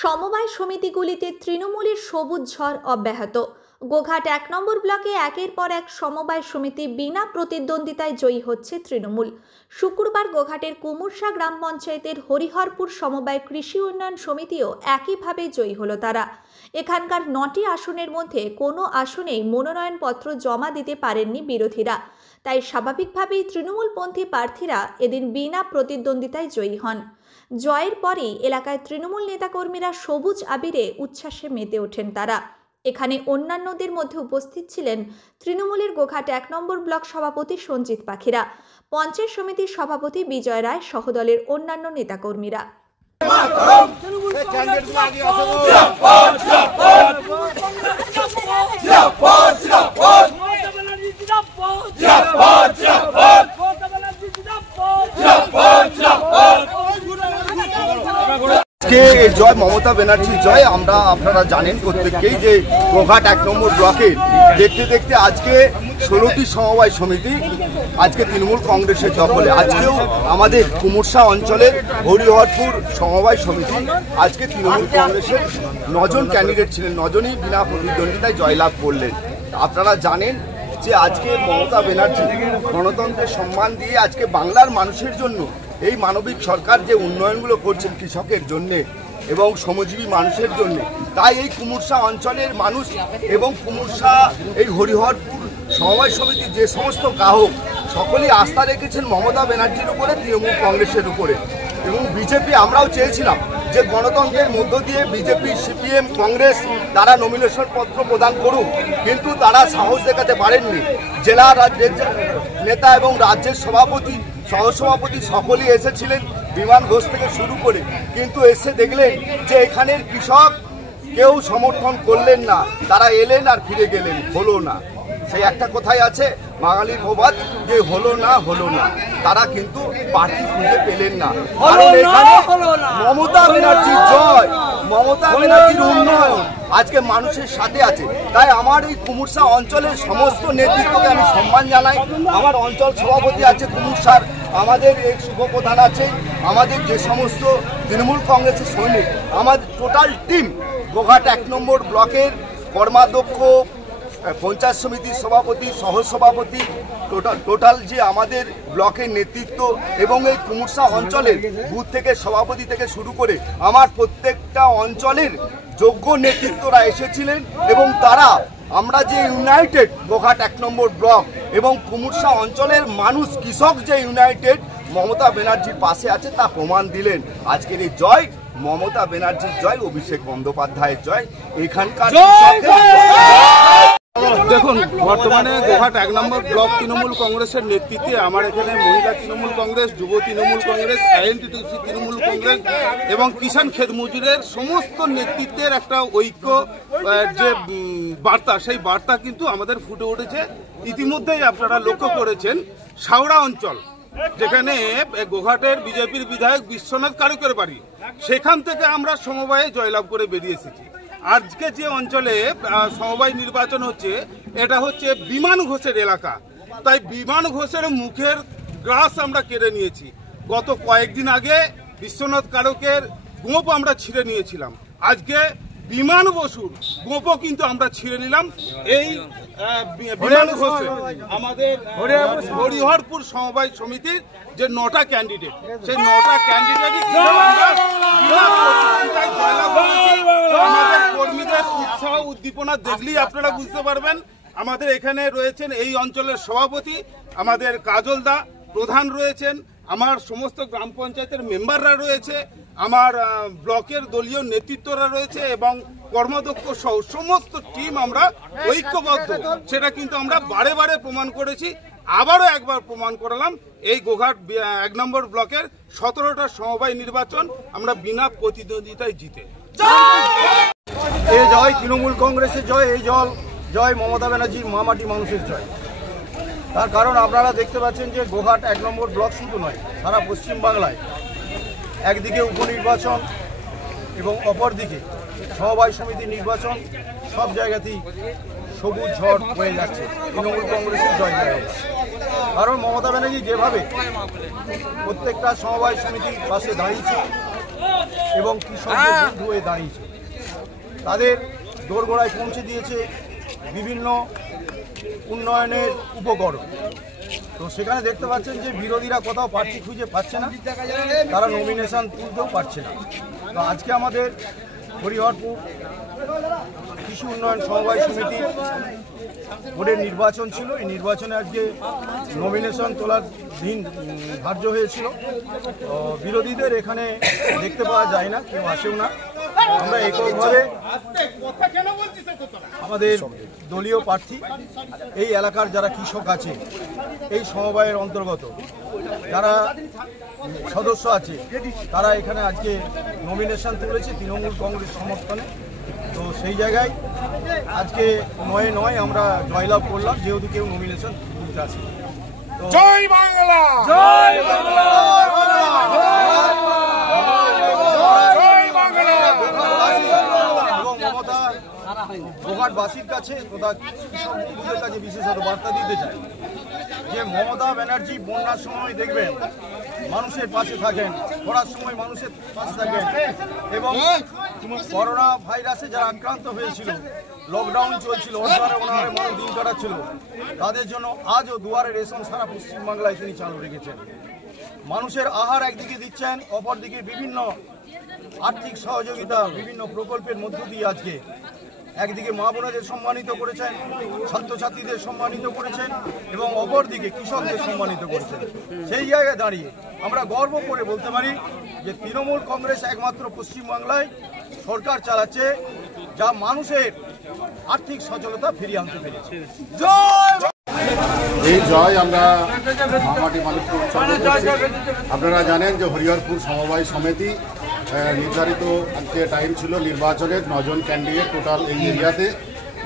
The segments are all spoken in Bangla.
সমবায় সমিতিগুলিতে তৃণমূলের সবুজ ঝড় অব্যাহত। গোঘাট ১ নম্বর ব্লকে একের পর এক সমবায় সমিতি বিনা প্রতিদ্বন্দ্বিতায় জয়ী হচ্ছে তৃণমূল। শুক্রবার গোঘাটের কুমুরসা গ্রাম পঞ্চায়েতের হরিহরপুর সমবায় কৃষি উন্নয়ন সমিতিও একইভাবে জয়ী হলো তারা। এখানকার ৯টি আসনের মধ্যে কোনো আসনেই মনোনয়নপত্র জমা দিতে পারেননি বিরোধীরা, তাই স্বাভাবিকভাবেই তৃণমূলপন্থী প্রার্থীরা এদিন বিনা প্রতিদ্বন্দ্বিতায় জয়ী হন। জয়ের পরেই এলাকায় তৃণমূল নেতাকর্মীরা সবুজ আবিরে উচ্ছ্বাসে মেতে ওঠেন তারা। এখানে অন্যান্যদের মধ্যে উপস্থিত ছিলেন তৃণমূলের গোঘাট ১ নম্বর ব্লক সভাপতি সঞ্জিত পাখিরা, পঞ্চায়েত সমিতির সভাপতি বিজয় রায় সহ দলের অন্যান্য নেতাকর্মীরা। জয় মমতা ব্যানার্জির জয়। আপনারা জানেন প্রত্যেককেই যে গোঘাট ১ নম্বর ব্লকে দেখতে দেখতে আজকে ১৬টি সমবায় সমিতি আজকে তৃণমূল কংগ্রেসের দখলে। আজকেও আমাদের কুমুরসা অঞ্চলের হরিহরপুর সমবায় সমিতি আজকে তৃণমূল কংগ্রেসের ৯ জন ক্যান্ডিডেট ছিলেন, ৯ জনই বিনা প্রতিদ্বন্দ্বিতায় জয়লাভ করলেন। আপনারা জানেন যে আজকে মমতা ব্যানার্জি গণতন্ত্রের সম্মান দিয়ে আজকে বাংলার মানুষের জন্য এই মানবিক সরকার যে উন্নয়নগুলো করছেন কৃষকের জন্যে এবং শ্রমজীবী মানুষের জন্য, তাই এই কুমুরসা অঞ্চলের মানুষ এবং কুমুরসা এই হরিহরপুর সমবায় সমিতির যে সমস্ত গ্রাহক সকলেই আস্থা রেখেছেন মমতা ব্যানার্জির উপরে, তৃণমূল কংগ্রেসের উপরে। এবং বিজেপি আমরাও চেয়েছিলাম যে গণতন্ত্রের মধ্য দিয়ে বিজেপি, সিপিএম, কংগ্রেস তারা নমিনেশন পত্র প্রদান করুক, কিন্তু তারা সাহস দেখাতে পারেননি। জেলা রাজ্যের নেতা এবং রাজ্যের সভাপতি, সহসভাপতি সকলেই এসেছিলেন, বিমান ঘোষ থেকে শুরু করে, কিন্তু এসে দেখলেন যে এখানের কৃষক কেউ সমর্থন করলেন না। তারা এলেন আর ফিরে গেলেন, হলো না। সেই একটা কথাই আছে বাঙালির প্রবাদ যে হলো না হলো না, তারা কিন্তু প্রার্থী খুঁজে পেলেন না। কারণ এখানে মমতা ব্যানার্জির জয়, মমতা ব্যানার্জির উন্নয়ন আজকে মানুষের সাথে আছে। তাই আমার এই কুমুরসা অঞ্চলের সমস্ত নেতৃত্বকে আমি সম্মান জানাই। আমার অঞ্চল সভাপতি আছে কুমুরসার, আমাদের এই শুভপ্রধান আছে, আমাদের যে সমস্ত তৃণমূল কংগ্রেসের সৈনিক, আমাদের টোটাল টিম গোঘাট ১ নম্বর ব্লকের কর্মাধ্যক্ষ, পঞ্চায়েত সমিতির সভাপতি, সহসভাপতি, টোটাল যে আমাদের ব্লকের নেতৃত্ব এবং এই কুমুরসা অঞ্চলের বুথ থেকে সভাপতি থেকে শুরু করে আমার প্রত্যেকটা অঞ্চলের যোগ্য নেতৃত্বরা এসেছিলেন এবং তারা আমরা যে ইউনাইটেড গোঘাট ১ নম্বর ব্লক এবং কুমুরসা অঞ্চলের মানুষ কৃষক যে ইউনাইটেড মমতা ব্যানার্জির পাশে আছে তা প্রমাণ দিলেন। আজকের এই জয় মমতা ব্যানার্জির জয়, অভিষেক বন্দ্যোপাধ্যায়ের জয়, এখানকার দেখুন, বর্তমানে গোঘাট ১ নম্বর ব্লক তৃণমূল কংগ্রেসের নেতৃত্বে আমার এখানে মহিলা তৃণমূল কংগ্রেস, যুব তৃণমূল কংগ্রেস, আইএনটিটিউসি তৃণমূল কংগ্রেস এবং কিষাণ ক্ষেত মজুরের সমস্ত নেতৃত্বের একটা ঐক্য যে বার্তা, সেই বার্তা কিন্তু আমাদের ফুটে উঠেছে। ইতিমধ্যেই আপনারা লক্ষ্য করেছেন শাওড়া অঞ্চল, যেখানে গোঘাটের বিজেপির বিধায়ক বিশ্বনাথ কারকের বাড়ি, সেখান থেকে আমরা সমবায়ে জয়লাভ করে বেরিয়ে এসেছি। আজকে যে অঞ্চলে সমবায় নির্বাচন হচ্ছে এটা হচ্ছে বিমান ঘোষের এলাকা, তাই বিমান ঘোষের মুখের গ্রাস আমরা কেড়ে নিয়েছি। গত কয়েকদিন আগে বিশ্বনাথ কারকের গোপ আমরা ছিঁড়ে নিয়েছিলাম, আজকে বিমান বসুর গোপও কিন্তু আমরা ছিঁড়ে নিলাম। এই বিমান ঘোষে আমাদের হরিহরপুর সমবায় সমিতির যে ৯টা ক্যান্ডিডেট, সেই ৯টা ক্যান্ডিডেটই জয়লাভ করেছি। আমাদের কর্মীদের উৎসাহ উদ্দীপনা দেখলেই আপনারা বুঝতে পারবেন। আমাদের এখানে রয়েছেন এই অঞ্চলের সভাপতি, আমাদের কাজল দা প্রধান রয়েছেন, আমার সমস্ত গ্রাম পঞ্চায়েতের মেম্বাররা রয়েছে, আমার ব্লকের দলীয় নেতৃত্বরা রয়েছে এবং কর্মাধ্যক্ষ সহ সমস্ত টিম আমরা ঐক্যবদ্ধ। সেটা কিন্তু আমরা বারে বারে প্রমাণ করেছি, আবারও একবার প্রমাণ করালাম। এই গোঘাট ১ নম্বর ব্লকের ১৭টা সমবায় নির্বাচন আমরা বিনা প্রতিদ্বন্দ্বিতায় জিতে। এই জয় তৃণমূল কংগ্রেসের জয়, এই জয় মমতা ব্যানার্জির মামাটি মানুষের জয়। তার কারণ আপনারা দেখতে পাচ্ছেন যে গোঘাট ১ নম্বর ব্লক শুধু নয়, সারা পশ্চিমবাংলায় একদিকে উপনির্বাচন এবং অপরদিকে সমবায় সমিতি নির্বাচন, সব জায়গাতেই সবুজ ঝড় হয়ে যাচ্ছে তৃণমূল কংগ্রেসের জয় জয়। কারণ মমতা ব্যানার্জি যেভাবে প্রত্যেকটা সমবায় সমিতির পাশে দাঁড়িয়েছে এবং কৃষকদের বন্ধু হয়ে দাঁড়িয়েছে। তাদের দোরগোড়ায় পৌঁছে দিয়েছে বিভিন্ন উন্নয়নের উপকরণ। তো সেখানে দেখতে পাচ্ছেন যে বিরোধীরা কোথাও প্রার্থী খুঁজে পাচ্ছে না, তারা নমিনেশন তুলতেও পারছে না। তো আজকে আমাদের হরিহরপুর কৃষি উন্নয়ন সমবায় সমিতি বোর্ডের নির্বাচন ছিল। এই নির্বাচনে আজকে নমিনেশন তোলার দিন ধার্য হয়েছিল। বিরোধীদের এখানে দেখতে পাওয়া যায় না, কেউ আসেও না। আমরা এককভাবে আমাদের দলীয় প্রার্থী, এই এলাকার যারা কৃষক আছে, এই সমবায়ের অন্তর্গত যারা সদস্য আছে, তারা এখানে আজকে নমিনেশন তুলেছে তৃণমূল কংগ্রেস সমর্থনে। তো সেই জায়গায় আজকে 9-9 আমরা জয়লাভ করলাম, যেহেতু কেউ নমিনেশন তুলতে আসে। জয় বাংলা, জয় বাংলা, এবং মমতা গোঘাটবাসীর কাছে তথা কৃষকদের কাছে বিশেষত বার্তা দিতে চাই যে মমতা ব্যানার্জি বন্যার সময় দেখবেন মানুষের পাশে থাকেন, খরার সময় মানুষের পাশে থাকেন, এবং করোনা ভাইরাসে যারা আক্রান্ত হয়েছিল, লকডাউন চলছিল, অনাহারে মানুষ দিন কাটাচ্ছিল, তাদের জন্য আজও দুয়ারে রেশন সারা পশ্চিমবাংলায় তিনি চালু রেখেছেন। মানুষের আহার একদিকে দিচ্ছেন, অপরদিকে বিভিন্ন আর্থিক সহযোগিতা বিভিন্ন প্রকল্পের মধ্য দিয়ে আজকে একদিকে মা বোনেদের সম্মানিত করেছেন, ছাত্রছাত্রীদের সম্মানিত করেছেন, এবং অপরদিকে কৃষকদের সম্মানিত করেছেন। সেই জায়গায় দাঁড়িয়ে আমরা গর্ব করে বলতে পারি যে তৃণমূল কংগ্রেস একমাত্র পশ্চিমবাংলায় সরকার চালাচ্ছে যা মানুষের আর্থিক সচলতা ফিরিয়ে আনতে পেরেছে। এই জয় আমরা মামাটি মানুষকে উৎসর্গ করছি। আপনারা জানেন যে হরিহরপুর সমবায় সমিতি নির্ধারিত আজকে টাইম ছিল নির্বাচনের 9 জন ক্যান্ডিডেট টোটাল এই এরিয়াতে,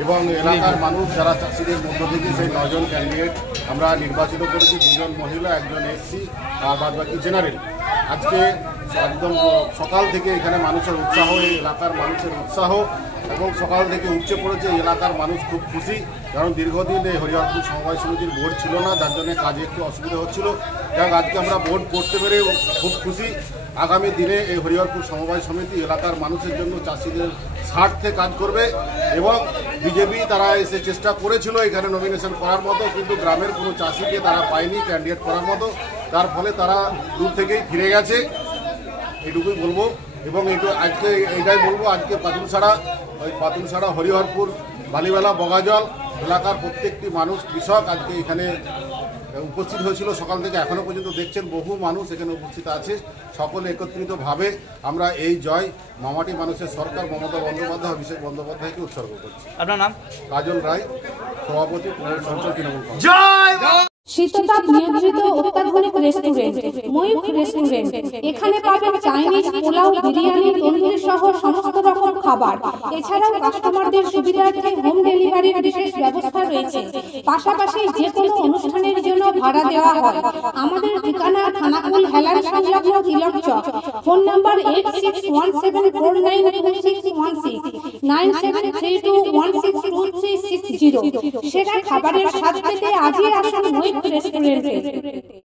এবং এলাকার মানুষ যারা চাষিদের মধ্য থেকে সেই 9 জন ক্যান্ডিডেট আমরা নির্বাচিত করেছি। 2 জন মহিলা, 1 জন এসসি আর বাদবাকি জেনারেল। আজকে একদম সকাল থেকে এখানে মানুষের উৎসাহ, এই এলাকার মানুষের উৎসাহ এবং সকাল থেকে উপচে পড়েছে। এলাকার মানুষ খুব খুশি, কারণ দীর্ঘদিন এই হরিহরপুর সমবায় সমিতির বোর্ড ছিল না, যার জন্য কাজে একটু অসুবিধা হচ্ছিল। যাক আজকে আমরা বোর্ড করতে পেরে খুব খুশি। আগামী দিনে এই হরিহরপুর সমবায় সমিতি এলাকার মানুষের জন্য চাষিদের স্বার্থে কাজ করবে, এবং বিজেপি তারা এসে চেষ্টা করেছিল এখানে নমিনেশন করার মতো, কিন্তু গ্রামের কোনো চাষিকে তারা পায়নি ক্যান্ডিডেট করার মতো, তার ফলে তারা দূর থেকেই ফিরে গেছে। এটুকুই বলবো। এবং আজকে এইটাই বলবো, আজকে পাতুলছাড়া হরিহরপুর, বালিবেলা, বগাজল এলাকার প্রত্যেকটি মানুষ, কৃষক আজকে এখানে উপস্থিত হয়েছিল সকাল থেকে। এখনো পর্যন্ত দেখছেন বহু মানুষ এখানে উপস্থিত আছে। সকলে একত্রিতভাবে আমরা এই জয় মামাটি মানুষের সরকার মমতা বন্দ্যোপাধ্যায়, অভিষেক বন্দ্যোপাধ্যায়কে উৎসর্গ করছি। আপনার নাম? কাজল রায়, সভাপতি অঞ্চল তৃণমূল কংগ্রেস। শীততাপ নিয়ন্ত্রিত অত্যাধুনিক রেস্টুরেন্ট ময়ূখ রেস্টুরেন্ট। এখানে পাবেন চাইনিজ, পোলাও, বিরিয়ানি, তন্দুরি সহ সমস্ত রকম খাবার। এছাড়াও কাস্টমারদের সুবিধার্থে হোম ডেলিভারির বিশেষ ব্যবস্থা রয়েছে। পাশাপাশি যে কোনো অনুষ্ঠানের জন্য ভাড়া দেওয়া হয়। আমাদের ঠিকানা খানাকুল হেলান সংলগ্ন তিলক চক। Phone number 8617492616 9732162360। সেরা খাবারের স্বাদ পেতে আজই আসুন ময়ূখ রেস্টুরেন্টে।